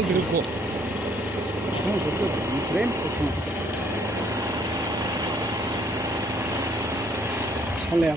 వెనకాల తిరుక్కో ఫ్రేమ్ చాలా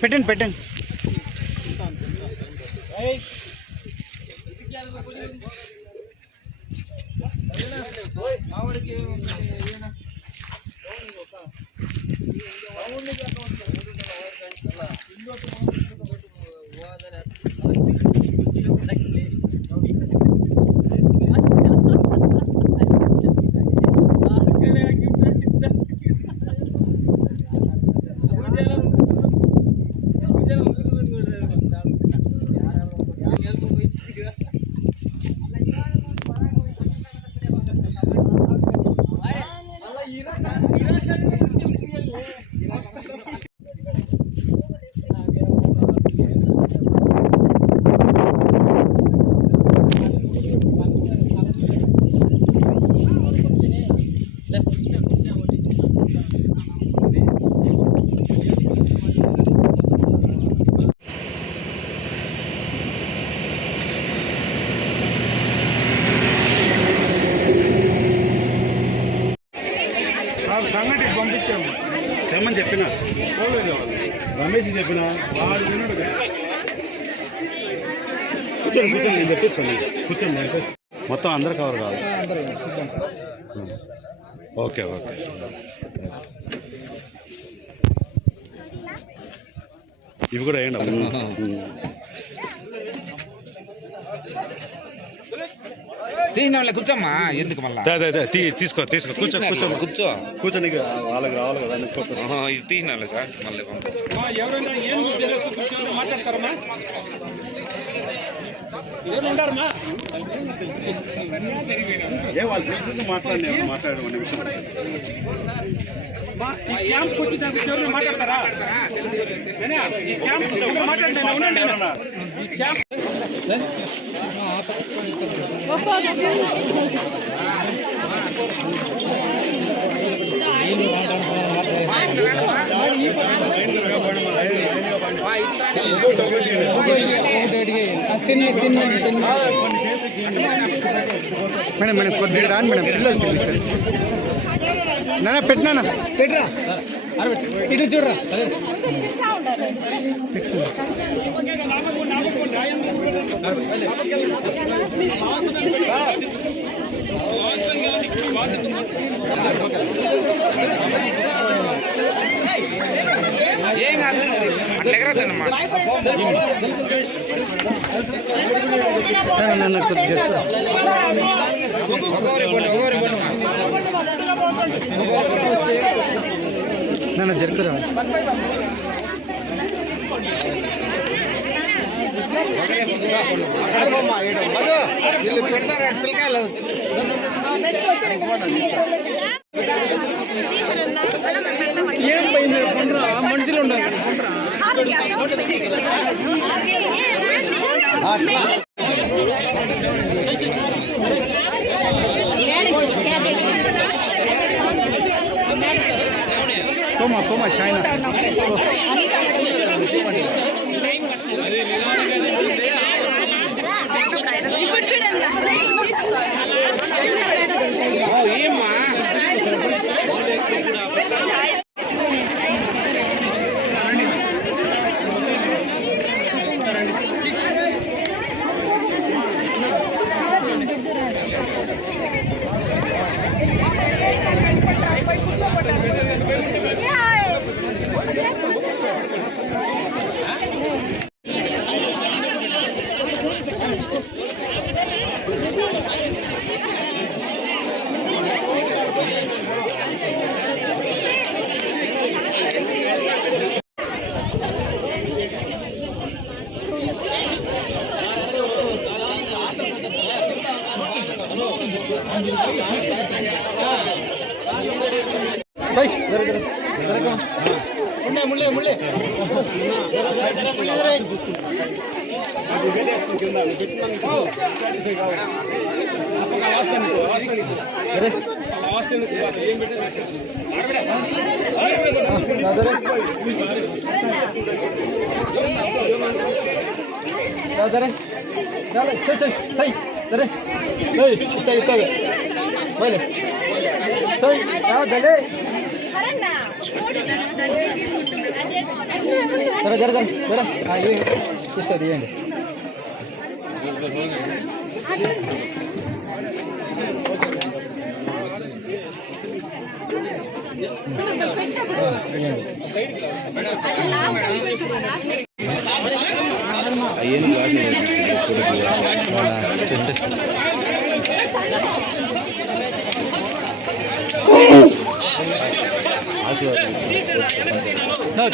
పెట్టండి పెట్టండి సంగటికి పంపించాము తెమ్మని చెప్పిన రమేష్ చెప్పిన వాడు కూర్చొని కూర్చొని నేను చెప్పిస్తాను కూర్చొని మొత్తం అందరు కవర్ కావాలి ఓకే ఓకే ఇవి కూడా వేయండి తీసినా కూర్చోమ్మా ఎందుకు మళ్ళీ తీసుకో తీసుకో కూర్చో కూర్చో కూర్చో కూర్చొని వాళ్ళకి రావాలి కదా ఇది తీసినా సార్ మళ్ళీ ఎవరైనా ఏం కూర్చొని మాట్లాడతారమ్మా ఎవరు ఉంటారమ్మా ఏ వాళ్ళు మాట్లాడడం ఈ క్యాంప్ వచ్చి దానికి ఎవరైనా మాట్లాడతారా ఈ క్యాంప్ మాట్లాడండి ఉండండి ఈ క్యాంప్ మేడం మేడం కొద్దిగా రాను మేడం పిల్లలు చూపించారు నాన్న పెట్టినా పెట్టరా ఇటు చూడరా ఏం కాదు అట్లా ఎగరద్దన్నమాట నాన్న జరుకురా పెడతారు పిల్లకాయలు ఏం పోయింది పోమా చైనా ఏమ్మా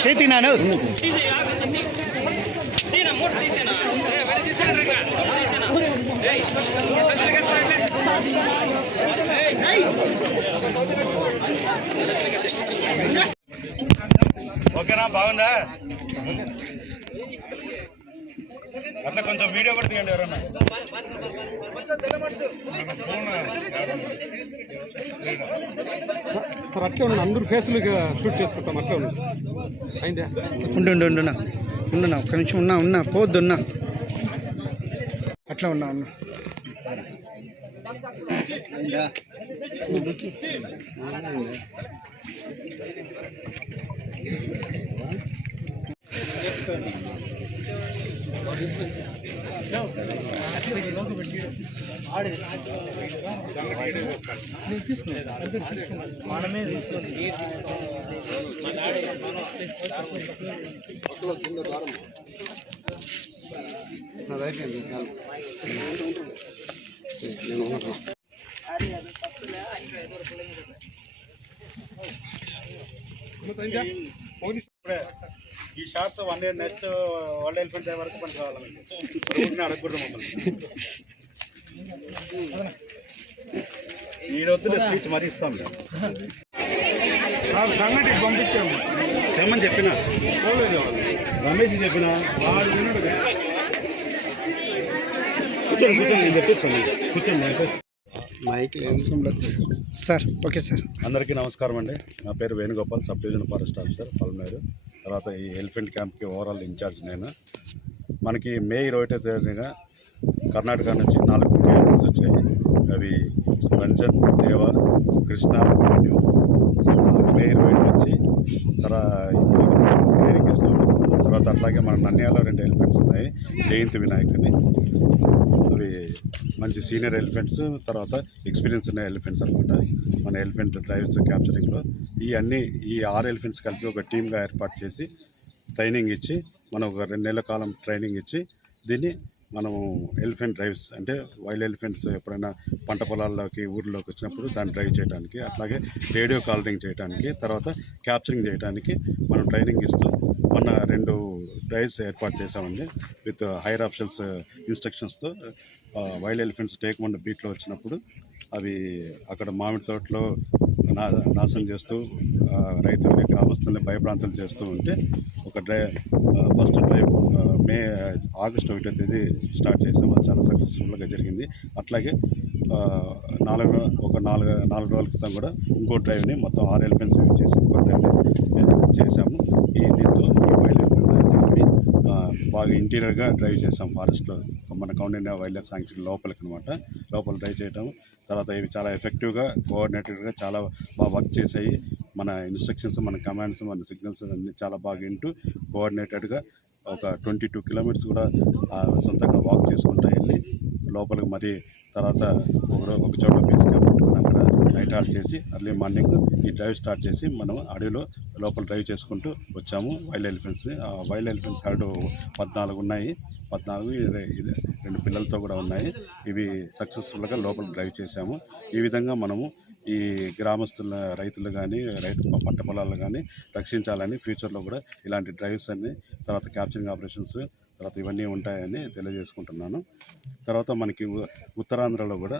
చేతి నాను ఓకేనా బాగుందా అట్లా కొంచెం వీడియో కూడా తీయండి ఎవరన్నా సార్ అట్లే ఉన్నాను అందరూ ఫేస్లు షూట్ చేసుకుంటాం అట్లే ఉన్నాను అయిందా ఉండున్నా ఒక్క నిమిషం ఉన్నా పోద్దున్నా అట్లా ఉన్నా ఈ shorts 1 year next world elephant day వరకు పని కావాలి అడగకూడదు మమ్మల్ని ఈడొద్దు స్పీచ్ మరీ ఇస్తాం సంగటి పంపించాము తెమ్మని చెప్పిన రమేష్ చెప్పిన కూర్చోండి నేను చెప్పిస్తాను కూర్చోండి సార్ ఓకే సార్ అందరికీ నమస్కారం అండి. నా పేరు Venugopal, sub division forest officer Palamaner. తర్వాత ఈ ఎలిఫెంట్ క్యాంప్కి ఓవరాల్ ఇన్ఛార్జ్ నేను. మనకి మే 21వ తేదీన కర్ణాటక నుంచి 4 క్యాంప్స్ వచ్చాయి. అవి రంజన్, దేవ, కృష్ణ, మే 20 నుంచి ట్రైనింగ్ ఇస్తాం. తర్వాత అట్లాగే మన నంద్యాలలో 2 ఎలిఫెంట్స్ ఉన్నాయి, జయంతి వినాయకుని. అవి మంచి సీనియర్ ఎలిఫెంట్స్, తర్వాత ఎక్స్పీరియన్స్ ఉన్న ఎలిఫెంట్స్ అనమాట. మన ఎలిఫెంట్ డ్రైవ్స్ క్యాప్చరింగ్లో ఈ 6 ఎలిఫెంట్స్ కలిపి ఒక టీమ్గా ఏర్పాటు చేసి ట్రైనింగ్ ఇచ్చి మనం ఒక 2 నెలల కాలం ట్రైనింగ్ ఇచ్చి దీన్ని మనము ఎలిఫెంట్ డ్రైవ్స్ అంటే వైల్డ్ ఎలిఫెంట్స్ ఎప్పుడైనా పంట పొలాల్లోకి ఊర్లోకి వచ్చినప్పుడు దాన్ని డ్రైవ్ చేయడానికి, అట్లాగే రేడియో కాలరింగ్ చేయడానికి, తర్వాత క్యాప్చరింగ్ చేయడానికి మనం ట్రైనింగ్ ఇస్తూ మొన్న 2 డ్రైవ్స్ ఏర్పాటు చేసామండి విత్ హైర్ ఆప్షన్స్ ఇన్స్ట్రక్షన్స్తో. వైల్డ్ ఎలిఫెంట్స్ టేక్మండ్ బీట్లో వచ్చినప్పుడు అవి అక్కడ మామిడి తోటలో నాశనం చేస్తూ రైతుల్ని, గ్రామస్తుల్ని భయభ్రాంతులు చేస్తూ ఉంటే ఒక ఒక ఫస్ట్ డ్రైవ్ ఆగస్టు 1వ తేదీ స్టార్ట్ చేసాము. అది చాలా సక్సెస్ఫుల్గా జరిగింది. అట్లాగే 4 రోజుల క్రితం కూడా ఇంకో డ్రైవ్ని మొత్తం 6 ఎలిఫెంట్స్ యూజ్ చేసి ఇంకో డ్రైవ్ని చేశాము. దీంతో వైల్డ్ ఎలిఫెంట్స్ బాగా ఇంటీరియర్గా డ్రైవ్ చేసాం. ఫారెస్ట్లో మన కౌండిన్య వైల్డ్ లైఫ్ శాంక్చురీ లోపల డ్రైవ్ చేయడం. తర్వాత ఇవి చాలా ఎఫెక్టివ్గా కోఆర్డినేటెడ్గా చాలా బాగా వర్క్ చేసాయి. మన ఇన్స్ట్రక్షన్స్, మన కమాండ్స్, మన సిగ్నల్స్ అన్నీ చాలా బాగా వింటూ కోఆర్డినేటెడ్గా ఒక 22 కిలోమీటర్స్ కూడా సొంతంగా వాక్ చేసుకుంటూ వెళ్ళి లోపలికి మరి తర్వాత ఒక చోట బేస్ క్యాంప్ పెట్టుకుని అక్కడ నైట్ హాల్ట్ చేసి అర్లీ మార్నింగ్ ఈ డ్రైవ్ స్టార్ట్ చేసి మనం అడవిలో లోపల డ్రైవ్ చేసుకుంటూ వచ్చాము వైల్డ్ ఎలిఫెంట్స్ని. వైల్డ్ ఎలిఫెంట్స్ హర్డ్ 14 ఉన్నాయి. 2 పిల్లలతో కూడా ఉన్నాయి. ఇవి సక్సెస్ఫుల్గా లోపల డ్రైవ్ చేశాము. ఈ విధంగా మనము ఈ గ్రామస్తుల రైతులు కానీ పంట పొలాలు కానీ రక్షించాలని ఫ్యూచర్లో కూడా ఇలాంటి డ్రైవ్స్ అన్ని తర్వాత క్యాప్చరింగ్ ఆపరేషన్స్ తర్వాత ఇవన్నీ ఉంటాయని తెలియజేసుకుంటున్నాను. తర్వాత మనకి ఉత్తరాంధ్రలో కూడా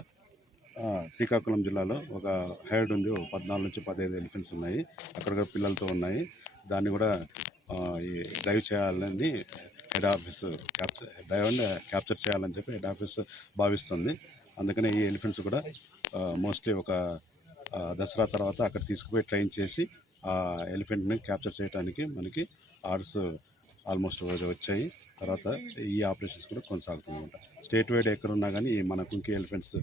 శ్రీకాకుళం జిల్లాలో ఒక హెర్డ్ ఉంది. 14 నుంచి 15 ఎలిఫెంట్స్ ఉన్నాయి. అక్కడ కూడా పిల్లలతో ఉన్నాయి. దాన్ని కూడా ఈ డ్రైవ్ చేయాలని హెడ్ ఆఫీస్ క్యాప్చర్ చేయాలని చెప్పి హెడ్ ఆఫీస్ భావిస్తుంది. అందుకనే ఈ ఎలిఫెంట్స్ కూడా మోస్ట్లీ ఒక దసరా తర్వాత అక్కడ తీసుకుపోయి ట్రైన్ చేసి ఆ ఎలిఫెంట్ని క్యాప్చర్ చేయడానికి మనకి ఆర్డర్స్ ఆల్మోస్ట్ వచ్చాయి. తర్వాత ఈ ఆపరేషన్స్ కూడా కొనసాగుతుందన్నమాట. స్టేట్ వైడ్ ఎక్కడున్నా కానీ ఈ మన కుంకి ఎలిఫెంట్స్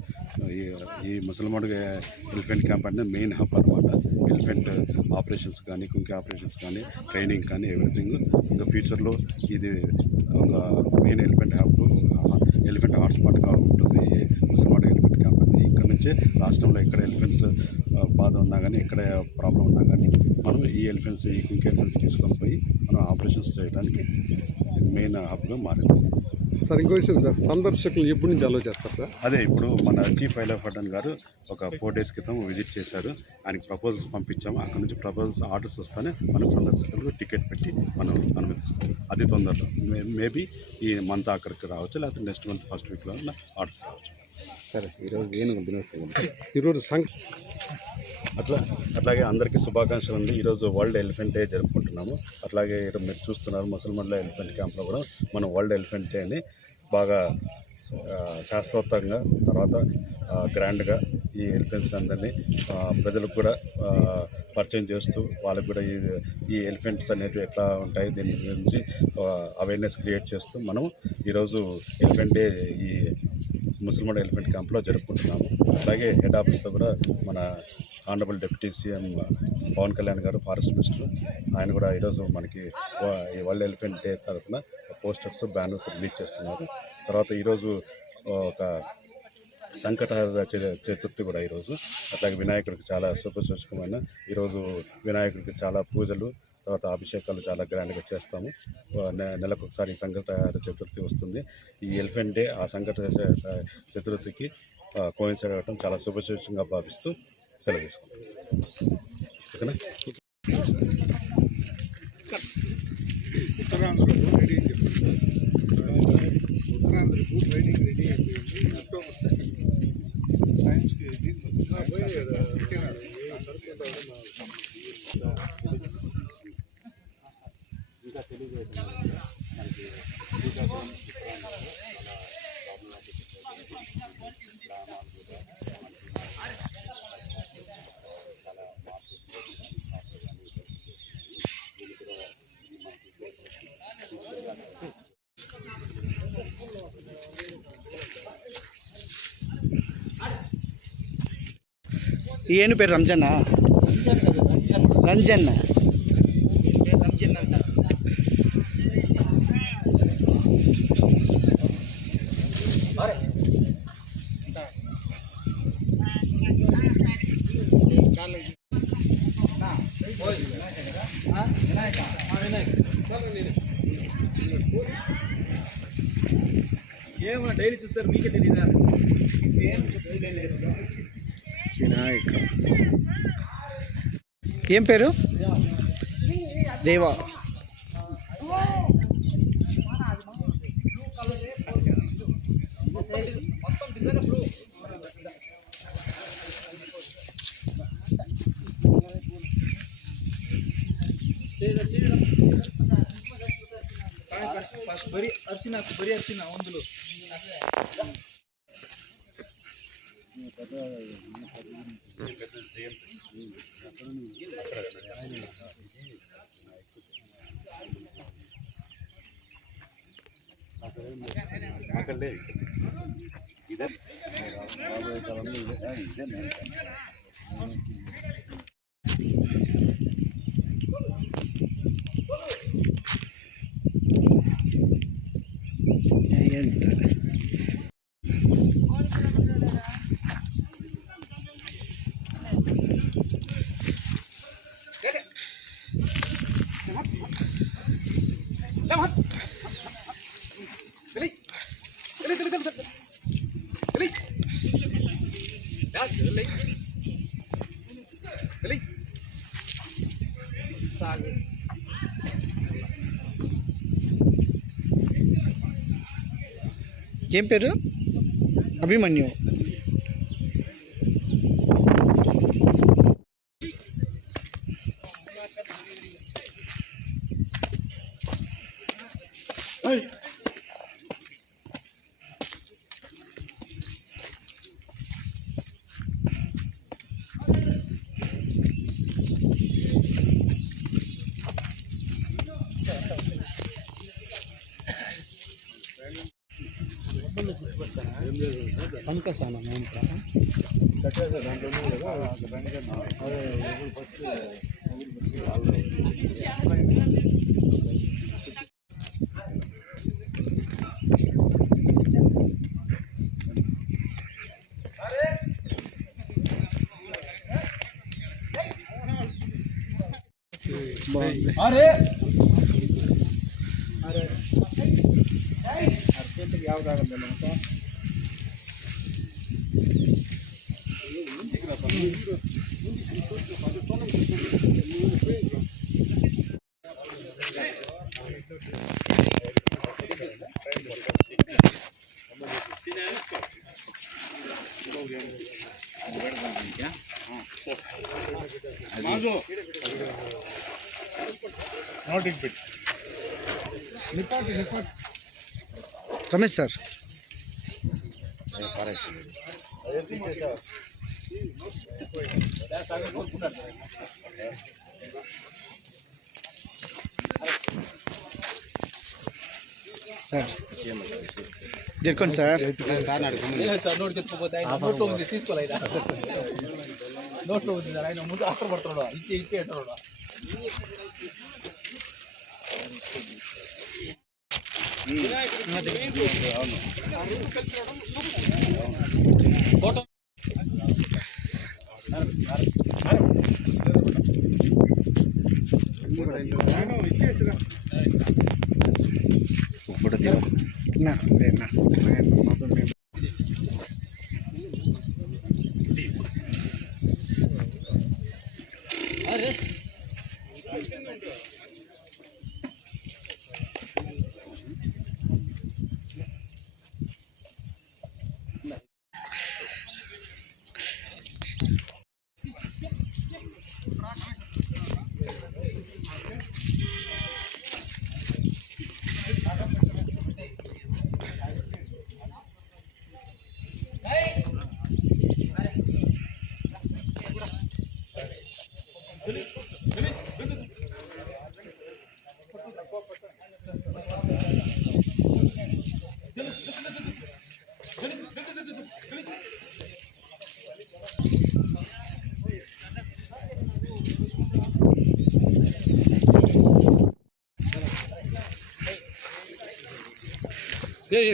ఈ ముసల్మాన్ ఎలిఫెంట్ క్యాంప్ అనేది మెయిన్ హబ్ అనమాట. ఎలిఫెంట్ ఆపరేషన్స్ కానీ కుంకి ఆపరేషన్స్ కానీ ట్రైనింగ్ కానీ ఎవ్రీథింగ్. ఇంకా ఫ్యూచర్లో ఇది ఒక మెయిన్ ఎలిఫెంట్ హబ్, ఎలిఫెంట్ హాట్స్పాట్గా ఉంటుంది ఈ ముసల్మాన్ ఎలిఫెంట్ క్యాంప్ అనేది. ఇక్కడ నుంచే రాష్ట్రంలో ఎక్కడ ఎలిఫెంట్స్ బాధ ఉన్నా కానీ ఎక్కడ ప్రాబ్లం ఉన్నా కానీ మనం ఈ ఎలిఫెంట్స్ ఈ కుంకి ఎలిఫెంట్స్ తీసుకొని పోయి మనం ఆపరేషన్స్ చేయడానికి మెయిన్ హబ్గా మారింది. సార్ ఇంకో విషయం సార్, సందర్శకులు ఎప్పటి నుంచి అలో చేస్తారు సార్? అదే ఇప్పుడు మన చీఫ్ వైల్డ్ లైఫ్ వార్డెన్ గారు ఒక 4 days క్రితం విజిట్ చేశారు. ఆయనకి ప్రపోజల్స్ పంపించాము. అక్కడ నుంచి ప్రపోజల్స్ ఆర్డర్స్ వస్తానే మనకు సందర్శకులకు టికెట్ పెట్టి మనం అనుమతిస్తాం. అతి తొందరలో మేబీ ఈ మంత్ ఆఖరికి రావచ్చు, లేకపోతే నెక్స్ట్ మంత్ ఫస్ట్ వీక్లో ఆర్డర్స్ రావచ్చు. సరే, ఈరోజు ఏనుగు దినోత్సవం, ఈరోజు అట్లాగే అందరికీ శుభాకాంక్షలు అండి. ఈరోజు వరల్డ్ ఎలిఫెంట్ డే జరుపుకుంటున్నాము. అట్లాగే మీరు చూస్తున్నారు ముసల్మాన్ల ఎలిఫెంట్ క్యాంప్లో కూడా మనం వరల్డ్ ఎలిఫెంట్ డేని బాగా శాస్త్రోక్తంగా తర్వాత గ్రాండ్గా ఈ ఎలిఫెంట్స్ అందరినీ ప్రజలకు కూడా పరిచయం చేస్తూ వాళ్ళకు కూడా ఈ ఎలిఫెంట్స్ అనేవి ఎట్లా ఉంటాయి దీని గురించి అవేర్నెస్ క్రియేట్ చేస్తూ మనం ఈరోజు ఎలిఫెంట్ డే ఈ ముసల్మాన్ ఎలిఫెంట్ క్యాంప్లో జరుపుకుంటున్నాము. అలాగే హెడ్ ఆఫీస్లో కూడా మన honourable deputy CM Pavan Kalyan గారు ఫారెస్ట్ మినిస్టర్ ఆయన కూడా ఈరోజు మనకి ఈ వరల్డ్ ఎలిఫెంట్ డే తరఫున పోస్టర్స్ బ్యానర్స్ రిలీజ్ చేస్తున్నారు. తర్వాత ఈరోజు ఒక సంకటహర చతుర్థి కూడా ఈరోజు. అట్లాగే వినాయకుడికి చాలా శుభసూచకమైన ఈరోజు వినాయకుడికి చాలా పూజలు తర్వాత అభిషేకాలు చాలా గ్రాండ్గా చేస్తాము. నెలకు ఒకసారి సంకటహర చతుర్థి వస్తుంది. ఈ ఎలిఫెంట్ డే ఆ సంకటహర చతుర్థికి కోయిన్సైడ్ అవ్వడం చాలా శుభసూచకంగా భావిస్తూ సెలవు తీసుకుంటాం. ఓకేనా? ఉత్తరాంధ్రకు ట్రైనింగ్ రెడీ అయిపోయింది. అక్టోబర్ 2 సైన్స్కి ఇంకా తెలియజేయడం మనకి శ్రీకాకుళం ఈ ఏను పేరు రంజన్న. రంజన్న ఏమన్నా డైలీ చూస్తారు మీకే తెలియదా? వినాయక. ఏం పేరు? దేవా. ಅರಿಶಿನ ಬರೀ ಅರಿಶಿನ ಒಂದಲು ಇದೆ ರಾಬోయే కాలంలో ఇదే ఏం పేరు? అభిమన్యు. పంకసాన ಅರೆ ಅರೆ ಅರ್ಜೆಂಟಿಗೆ ಯಾವ್ದಾಗಲ್ಲ ಅಂತ రమేష్ సార్ సార్ జరుకోండి సార్ నోటికి ఎత్తుకుపోతే ఆయన నోట్లో ఉంది తీసుకోలేదు నోట్లో ఉంది సార్ ఆయన ముందు ఆఫర్ పడుతున్నాడు ఇచ్చే అంటున్నాడు ఫోటో నా లేనా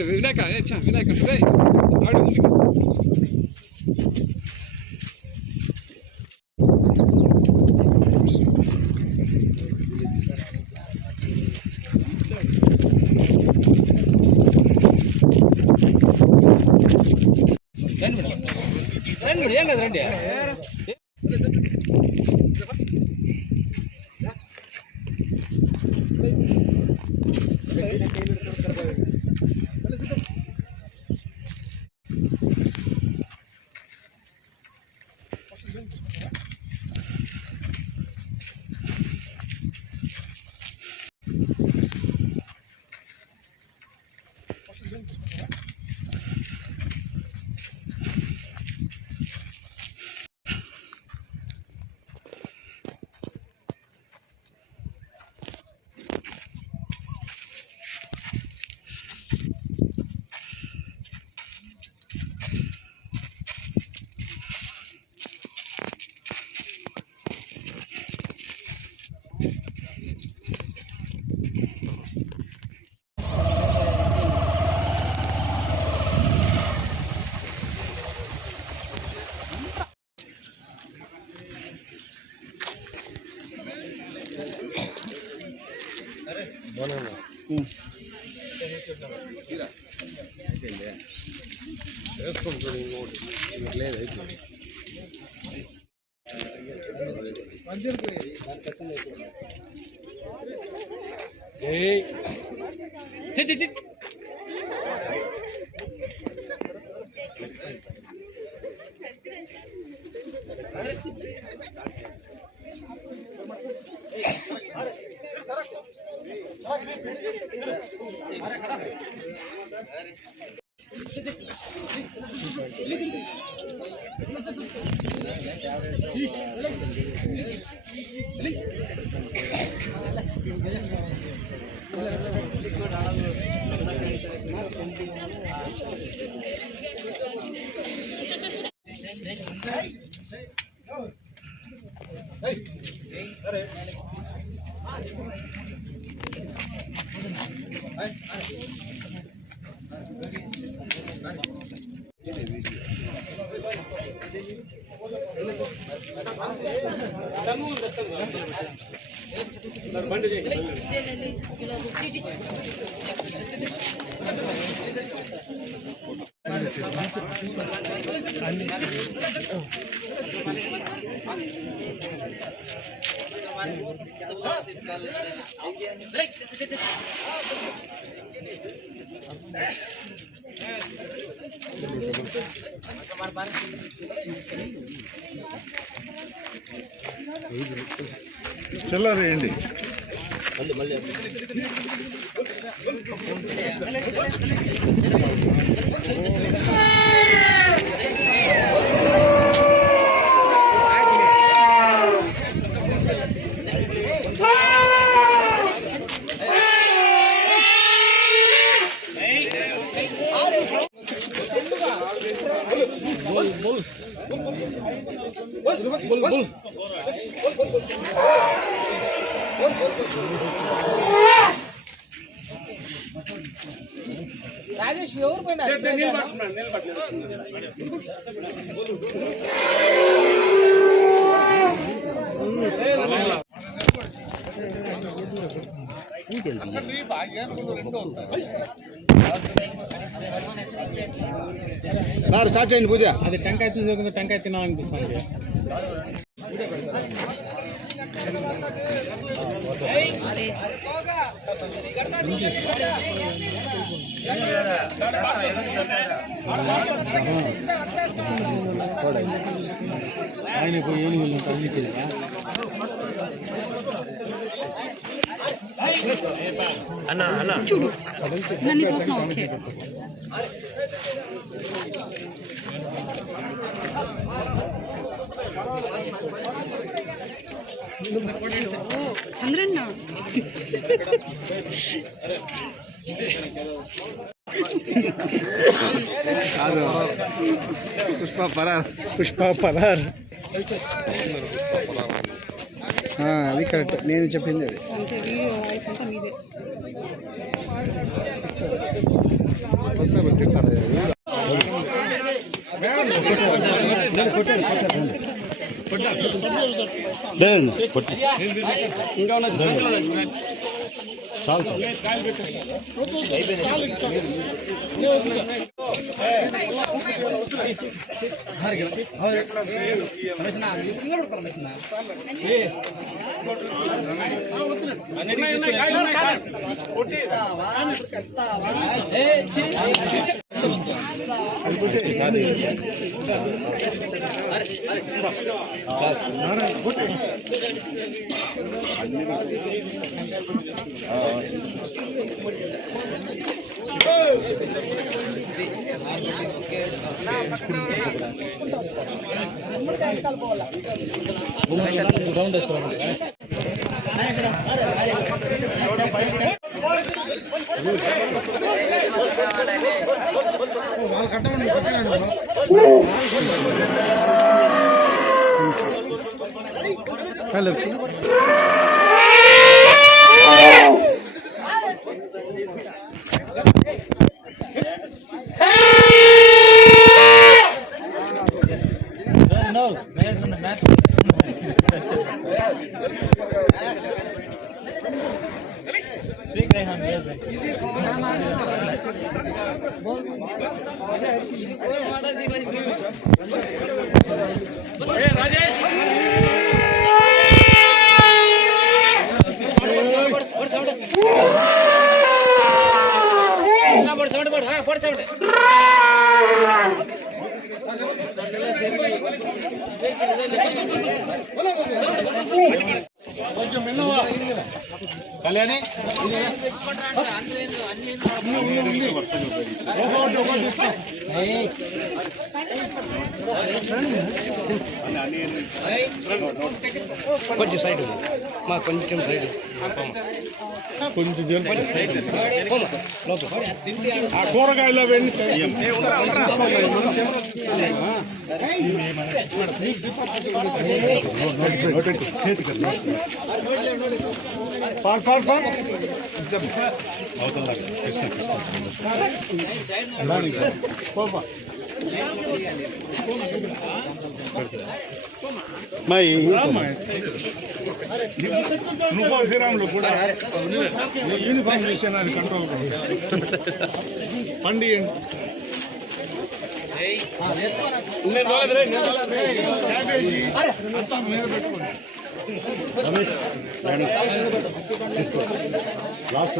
వినాయక వినాయక ఆడు రండి ఏం కదా రండి చల్లారేయండి. రాజేష్ ఎవరు పోయినా స్టార్ట్ చేయండి పూజ. అది టెంకాయ చూసి టెంకాయ తినాలనిపిస్తుంది. ఆయనకు ఏనుగులు తగ్గించిందా? చూడు నన్ను చూసిన ఓకే చంద్రన్న కాదు పుష్ప పరార్ అది కరెక్ట్. నేను చెప్పింది అది. అంటే వీడియో వాయిస్ అంతా మీదే. హలో Speak రాజేష్ కొంచెం మిన్నవా కళ్యాణి కొంచెం సైడ్ మా కొంచెం సైడ్ కొంచెం ఆ కూరగాయలు అవన్నీ నువ్వు శ్రీరాములు కూడా యూనిఫామ్ చేశాను అది కంట్రోల్ పండి లాస్ట్